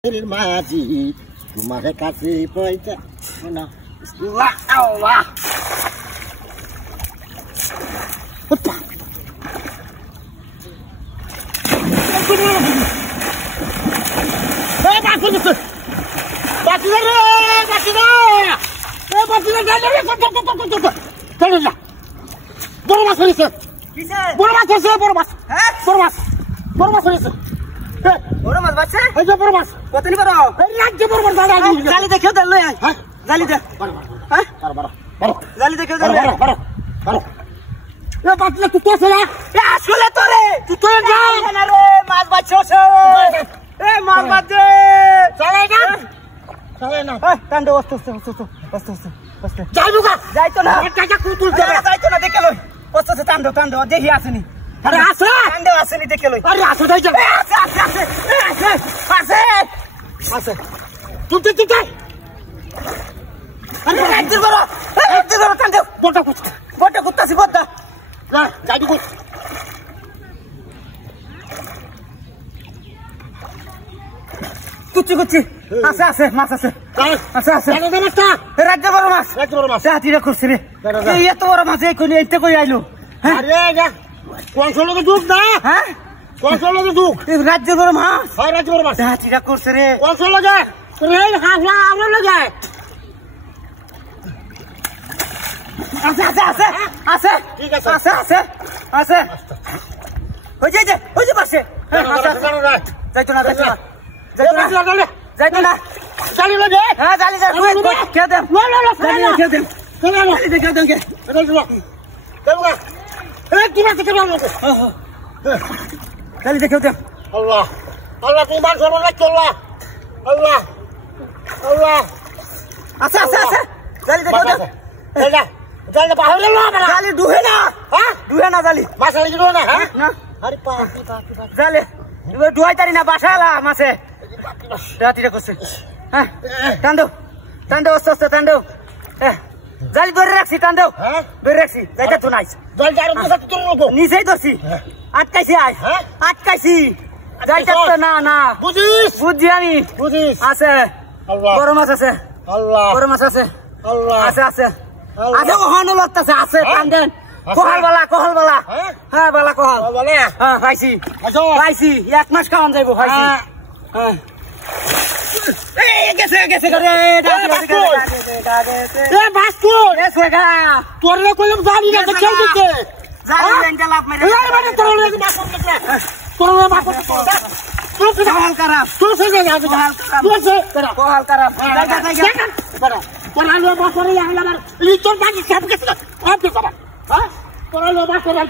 Maji, rumah kasih pojok, mana? Bismillah Allah. Apa? বড় মাছ বাচ্চা এই যে বড় মাছ কতনি বড় এই রাজ্য বড় মাছ দাদা জালি দেখো দল লয় হ্যাঁ জালি দে বড় হ্যাঁ বড় বড় বড় জালি দেখো দল বড় বড় বড় এ বাতলে তুই তো চলা এ আসলে তোরে তুই তো যা না রে মাছ বাচ্চা এ মাছ বাচ্চা চলে না কান্দে অস্ত যাই লুকা যাইতো না টাকা কুতুল যাবে যাইতো না দেখে লই অস্ত কান্দো দেখি আসেনি আরে আসে কান্দে আসেনি দেখে লই আরে আসে যাই যা আসে তুই আরে রাজ্য বড় কান্দে বড় কুত্তাছি বড় না গাড়ি কই কুচি আছে মাছ আছে আছে রাজ্য বড় মাছ হাতিরা করছে রে এই এত বড় মাছ এই কই এইতে কই আইলো আরে যা কোন লোকে দুঃখ না হ্যাঁ কোন লোকে দুঃখ এই রাজ্য বড় মাছ হয় রাজ্য বড় মাছ হাতিরা করছে রে কোন লোকে রে হাসলা আমরা লাগে আছে ঠিক আছে আছে ওই যে পাশে যাইতো না জানি লাগে হ্যাঁ জালি যা কে দেম কে দেম জালি দেখে দেম আল্লাহ তুমি মান সর্বন রাখ আল্লাহ আছে জালি দেখে দেম জানি পাহাড়ে জালি দুহে না জালি মাছ লাগি না হ্যাঁ না আরে পাখি জালে এবার দুহাই তারি না বাসালা মাছে রাতিটা করছে হ্যাঁ টান্দো আস্তে টান্দো জালি ধরে রাখছি টান্দো হ্যাঁ ধরে রাখছি যাইতে তো নাই জল জারো তো তোর লোক নিচেই ধরছি আটকাইছি আটকাইছি যাইতে তো না বুঝছি আমি আছে বড় মাছ আছে বড় মাছ আছে আছে ওখানে লাগতেছে আছে টান্দেন কহাল বালা হ্যাঁ বালা কহাল হ্যাঁ পাইছি 1 মাস খাওয়ান যাইবো পাইছি হ্যাঁ গেছে রে তোর কইলাম জানি না তো খেল দিতে লাভ মেরে কোহাল খারাপ কোহাল খারাপ পড়ালো বাসরে আমার লিচর বাকি সব গেছে হ্যাঁ পড়ালো বাসরে